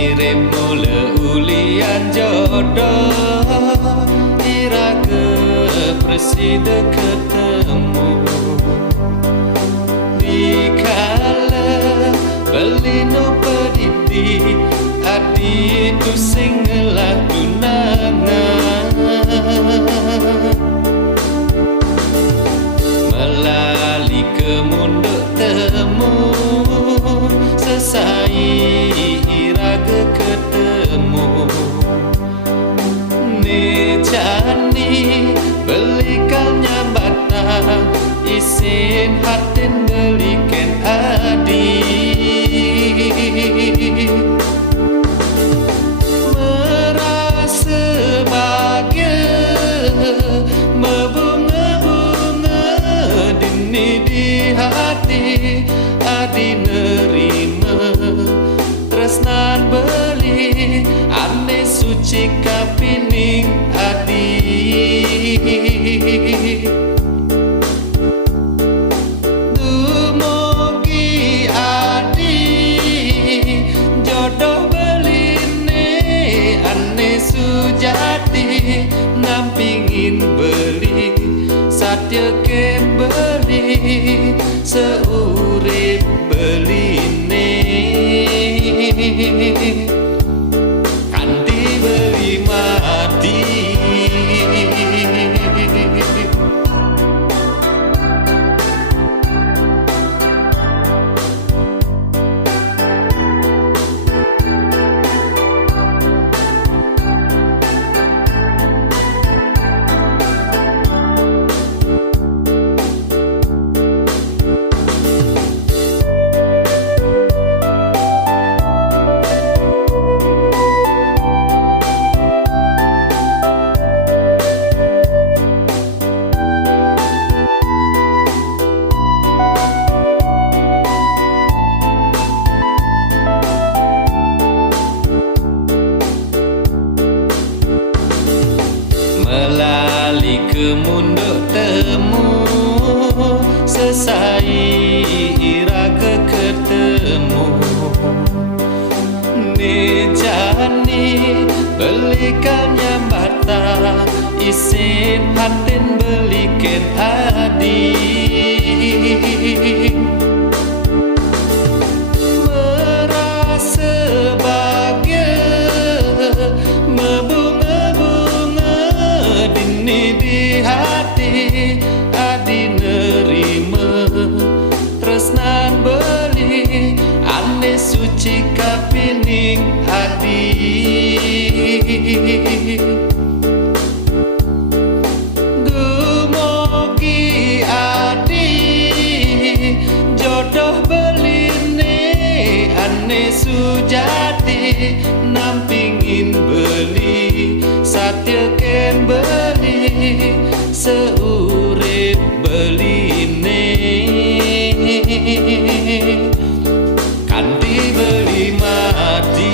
Ngirim mula ulian jodoh, iraga presida ketemu. Dikala belino pedidi, adi itu sing ngelah tunangan. Melali kemunduk temu, sesai iraga ketemu. Ni jani belikan nyambata, isin hatin belikan adi. Merasa bahagia, membunga-bunga dini di hati. Adi nerima tresnan beli, ane suci kapining adi. Dumugi adi, jodoh beline ane sujati. Nampingin beli, satya ke beli, seurip beline. Kanti beli mati. Melali kemunduk temu, sesai iraga ketemu. Ni jani belikan nyambata, isin hatin belikan adi. Merasa bahagia, dini di hati. Adi nerima tresnan beli, ane suci kapining adi. Dumugi adi, jodoh beline ane sujati. Nampingin beli, satya ken beli, seurip beline. Kanti beli mati.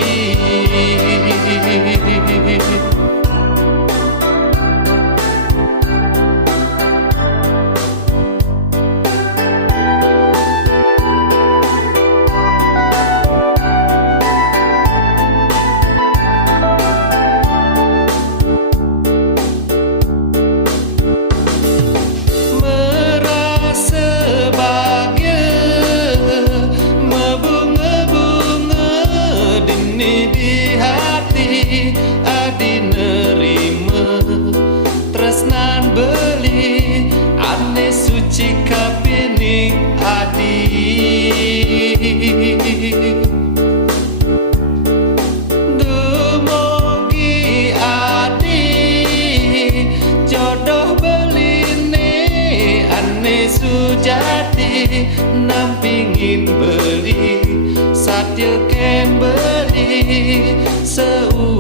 Adi nerima tresnan beli, ane suci kapining adi. Dumugi adi, jodoh beline ane sujati. Nampingin beli, satya ken beli, seu